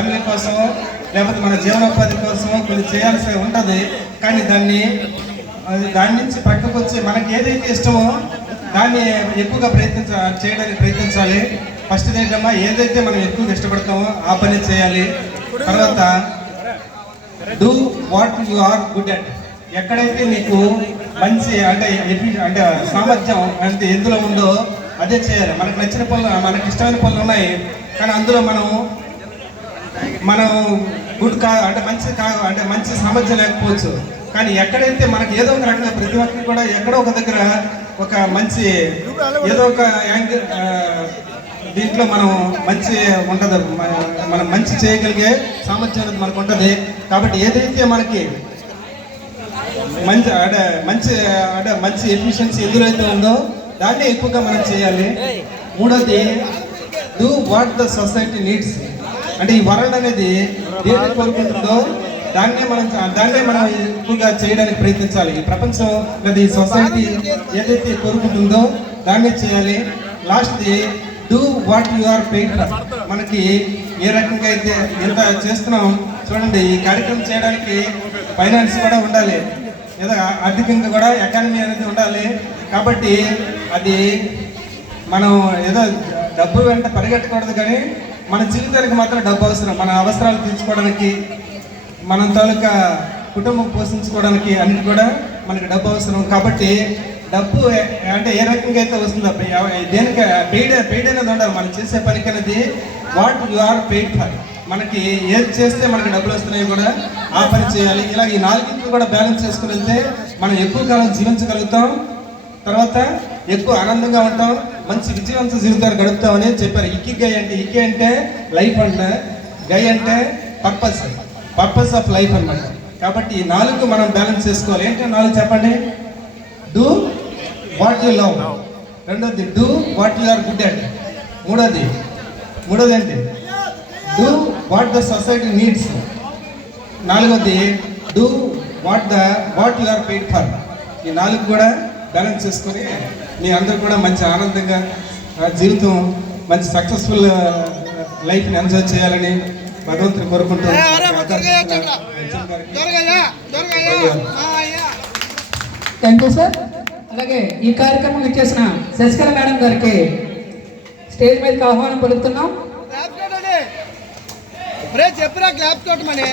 Family కోసం లేకపోతే మన జీవనోపాధి కోసం కొన్ని చేయాల్సి ఉంటుంది. కానీ దాని నుంచి పక్కకు వచ్చి మనకి ఏదైతే ఇష్టమో దాన్ని ఎక్కువగా చేయడానికి ప్రయత్నించాలి. ఫస్ట్ ఏంటమ్మా, ఏదైతే మనం ఎక్కువగా ఇష్టపడతామో ఆ పని చేయాలి. తర్వాత do what you are good at. ఎక్కడైతే నీకు మంచి అంటే సామర్థ్యం అంటే ఎందులో ఉందో అదే చేయాలి. మనకు నచ్చిన పనులు, మనకి ఇష్టమైన పనులు ఉన్నాయి, కానీ అందులో మనం మంచి సామర్థ్యం లేకపోవచ్చు. కానీ ఎక్కడైతే మనకి ఏదో ఒక రకంగా ప్రతి ఒక్కరికి కూడా ఎక్కడో ఒక దగ్గర ఒక మంచి ఏదో ఒక యాంగిల్ దీంట్లో మనం మంచి ఉంటుంది, మనం మంచి చేయగలిగే సామర్థ్యం అనేది మనకు ఉంటుంది. కాబట్టి ఏదైతే మనకి మంచి ఎఫిషియన్సీ ఎందులో అయితే ఉందో దాన్ని ఎక్కువగా మనం చేయాలి. మూడోది do what the society needs. అంటే ఈ వరల్డ్ అనేది ఏదైతే కోరుకుంటుందో దాన్నే మనం ఎక్కువగా చేయడానికి ప్రయత్నించాలి. ఈ ప్రపంచం లేదా ఈ సొసైటీ ఏదైతే కోరుకుంటుందో దాన్నే చేయాలి. లాస్ట్ది do what you are paid for. మనకి ఏ రకంగా అయితే ఎంత చేస్తున్నాం చూడండి, ఈ కార్యక్రమం చేయడానికి ఫైనాన్స్ కూడా ఉండాలి, ఏదో ఆర్థికంగా కూడా ఎకానమీ అనేది ఉండాలి. కాబట్టి అది మనం ఏదో డబ్బు వెంట పరిగెట్టకూడదు, కానీ మన జీవితానికి మాత్రం డబ్బు అవసరం. మన అవసరాలు తీర్చుకోవడానికి, మన తాలూకా కుటుంబం పోషించుకోవడానికి అన్నిటి కూడా మనకి డబ్బు అవసరం. కాబట్టి డబ్బు అంటే ఏ రకంగా అయితే వస్తుందో దేనికి పెయిడ్ అనేది ఉండాలి. మనం చేసే పనికి అనేది what you are paid for. మనకి ఏది చేస్తే మనకి డబ్బులు వస్తున్నాయో కూడా ఆ పని చేయాలి. ఇలా ఈ నాలుగింటిని కూడా బ్యాలెన్స్ చేసుకుని వెళ్తే మనం ఎక్కువ కాలం జీవించగలుగుతాం, తర్వాత ఎక్కువ ఆనందంగా ఉంటాం, మంచి విజయవంత జీవితాన్ని గడుపుతాం అనేది చెప్పారు. ఇక్కి అంటే లైఫ్ అంట, గై అంటే పర్పస్ ఆఫ్ లైఫ్ అన్నమాట. కాబట్టి ఈ నాలుగు మనం బ్యాలెన్స్ చేసుకోవాలి. ఏంటంటే నాలుగు చెప్పండి. Do what you love. రెండోది do what you are good at. మూడోది ఏంటి, do what the society needs. నాలుగోది do what you are paid for. ఈ నాలుగు కూడా బ్యాలెన్స్ చేసుకొని మీ అందరూ కూడా మంచి ఆనందంగా జీవితం, మంచి సక్సెస్ఫుల్ లైఫ్ని ఎంజాయ్ చేయాలని భగవంతుని కోరుకుంటూ థ్యాంక్ యూ సార్. అలాగే ఈ కార్యక్రమం ఇచ్చేసిన శశికళ మేడం గారికి స్టేజ్ మీదకి ఆహ్వానం పలుకుతున్నాం. చెప్పరా క్లాప్ కొట్టమని.